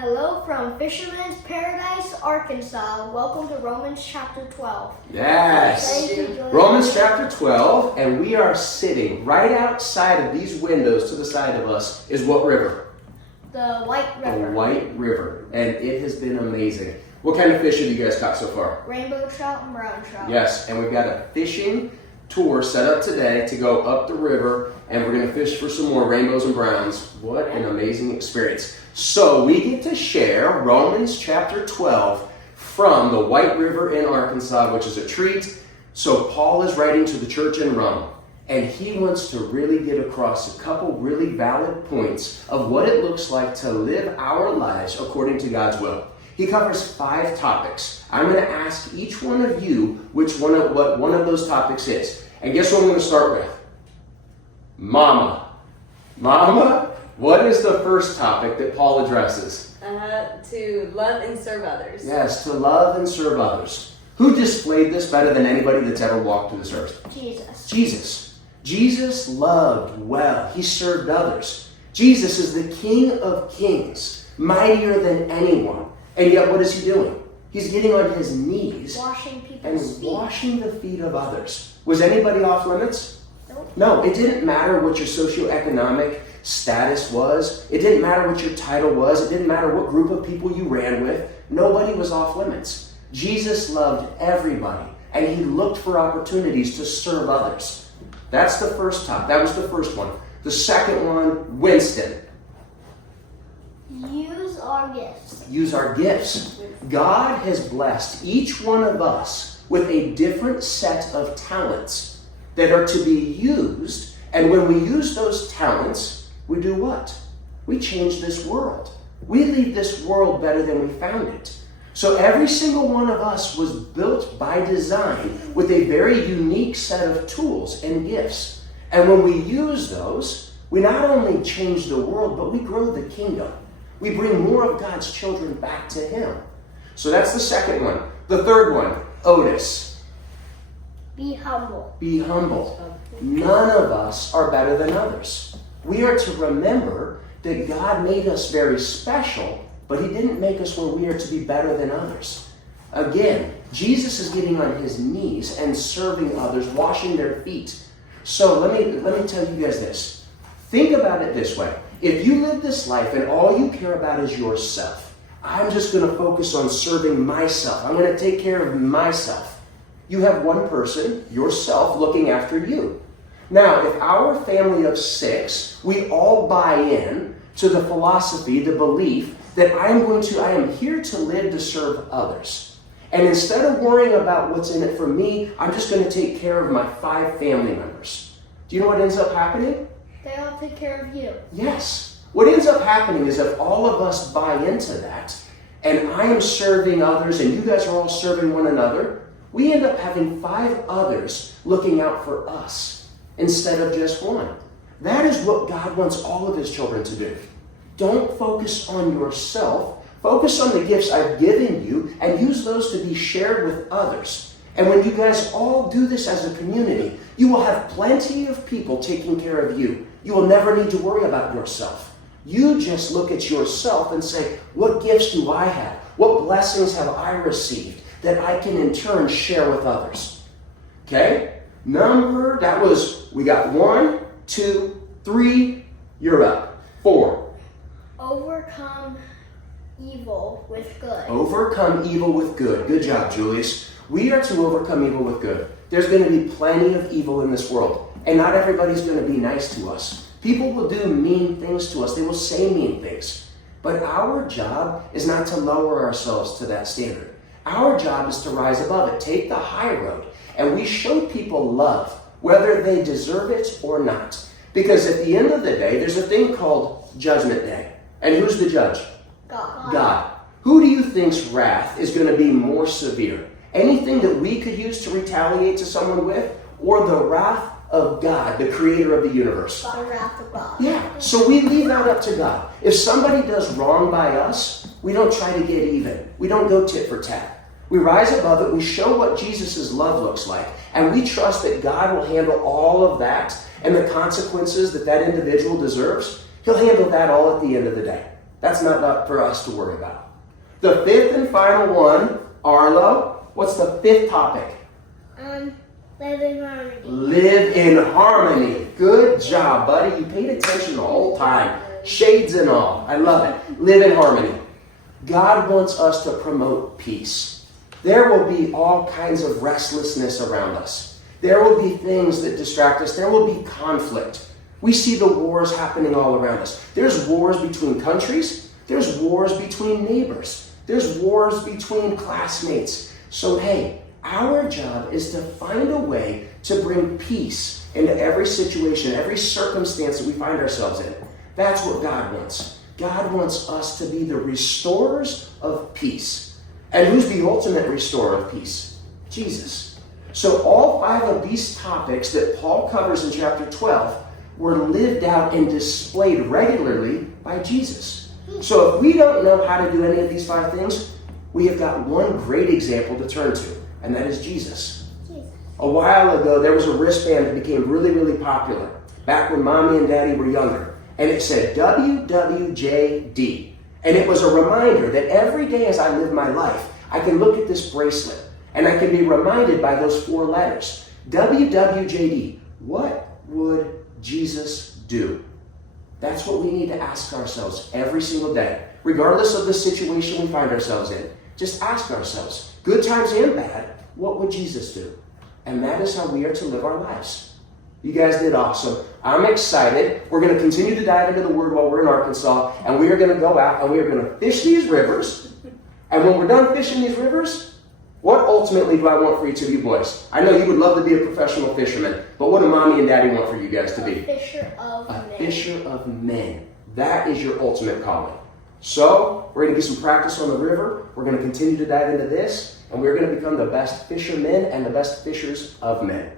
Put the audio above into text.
Hello from Fisherman's Paradise, Arkansas. Welcome to Romans chapter 12. Yes, Thank you, Jordan. Romans chapter 12, and we are sitting right outside of these windows to the side of us is what river? The White River. The White River, and it has been amazing. What kind of fish have you guys caught so far? Rainbow trout and brown trout. Yes, and we've got a fishing tour set up today to go up the river, and we're going to fish for some more rainbows and browns. What an amazing experience. So we get to share Romans chapter 12 from the White River in Arkansas, which is a treat. So Paul is writing to the church in Rome, and he wants to really get across a couple really valid points of what it looks like to live our lives according to God's will. He covers 5 topics. I'm going to ask each one of you what one of those topics is. And guess what I'm going to start with? Mama. Mama, what is the first topic that Paul addresses? To love and serve others. Yes, to love and serve others. Who displayed this better than anybody that's ever walked through this earth? Jesus. Jesus. Jesus loved well. He served others. Jesus is the King of Kings, mightier than anyone. And yet what is he doing? He's getting on his knees Washing people's and feet. washing the feet of others. Was anybody off limits? Nope. No, it didn't matter what your socioeconomic status was. It didn't matter what your title was. It didn't matter what group of people you ran with. Nobody was off limits. Jesus loved everybody, and he looked for opportunities to serve others. That's the first topic. That was the first one. The second one, Winston. Use our gifts. Use our gifts. God has blessed each one of us with a different set of talents that are to be used. And when we use those talents, we do what? We change this world. We leave this world better than we found it. So every single one of us was built by design with a very unique set of tools and gifts. And when we use those, we not only change the world, but we grow the kingdom. We bring more of God's children back to him. So that's the second one. The third one, Otis. Be humble. Be humble. None of us are better than others. We are to remember that God made us very special, but he didn't make us where we are to be better than others. Again, Jesus is getting on his knees and serving others, washing their feet. So let me tell you guys this. Think about it this way. If you live this life and all you care about is yourself, I'm just going to focus on serving myself. I'm going to take care of myself. You have one person, yourself, looking after you. Now, if our family of 6, we all buy in to the philosophy, the belief that I am here to live to serve others. And instead of worrying about what's in it for me, I'm just going to take care of my 5 family members. Do you know what ends up happening? They all take care of you. Yes. What ends up happening is if all of us buy into that, and I am serving others, and you guys are all serving one another, we end up having 5 others looking out for us instead of just one. That is what God wants all of his children to do. Don't focus on yourself. Focus on the gifts I've given you and use those to be shared with others. And when you guys all do this as a community, you will have plenty of people taking care of you. You will never need to worry about yourself. You just look at yourself and say, what gifts do I have? What blessings have I received that I can in turn share with others? Okay? We got 1, 2, 3, you're up. 4. Overcome evil with good. Overcome evil with good. Good job, Julius. We are to overcome evil with good. There's going to be plenty of evil in this world, and not everybody's going to be nice to us. People will do mean things to us. They will say mean things. But our job is not to lower ourselves to that standard. Our job is to rise above it, take the high road, and we show people love, whether they deserve it or not. Because at the end of the day, there's a thing called Judgment Day. And who's the judge? God. Who do you think's wrath is going to be more severe? Anything that we could use to retaliate to someone with, or the wrath of God, the creator of the universe? The wrath of God. Yeah, so we leave that up to God. If somebody does wrong by us, we don't try to get even. We don't go tit for tat. We rise above it, we show what Jesus' love looks like, and we trust that God will handle all of that and the consequences that individual deserves. He'll handle that all at the end of the day. That's not up for us to worry about. The fifth and final one, Arlo, what's the fifth topic? Live in harmony. Live in harmony. Good job, buddy. You paid attention the whole time. Shades and all. I love it. Live in harmony. God wants us to promote peace. There will be all kinds of restlessness around us. There will be things that distract us. There will be conflict. We see the wars happening all around us. There's wars between countries. There's wars between neighbors. There's wars between classmates. So hey, our job is to find a way to bring peace into every situation, every circumstance that we find ourselves in. That's what God wants. God wants us to be the restorers of peace. And who's the ultimate restorer of peace? Jesus. So all 5 of these topics that Paul covers in chapter 12 were lived out and displayed regularly by Jesus. So if we don't know how to do any of these 5 things, we have got one great example to turn to, and that is Jesus. A while ago, there was a wristband that became really, really popular, back when Mommy and Daddy were younger, and it said WWJD. And it was a reminder that every day as I live my life, I can look at this bracelet, and I can be reminded by those 4 letters. WWJD. What would Jesus do? That's what we need to ask ourselves every single day, regardless of the situation we find ourselves in. Just ask ourselves, good times and bad, what would Jesus do? And that is how we are to live our lives. You guys did awesome. I'm excited. We're going to continue to dive into the Word while we're in Arkansas, and we are going to go out and we are going to fish these rivers. And when we're done fishing these rivers, what ultimately do I want for each of you boys? I know you would love to be a professional fisherman, but what do Mommy and Daddy want for you guys to be? A fisher of men. A fisher of men. That is your ultimate calling. So, we're going to get some practice on the river. We're going to continue to dive into this, and we're going to become the best fishermen and the best fishers of men.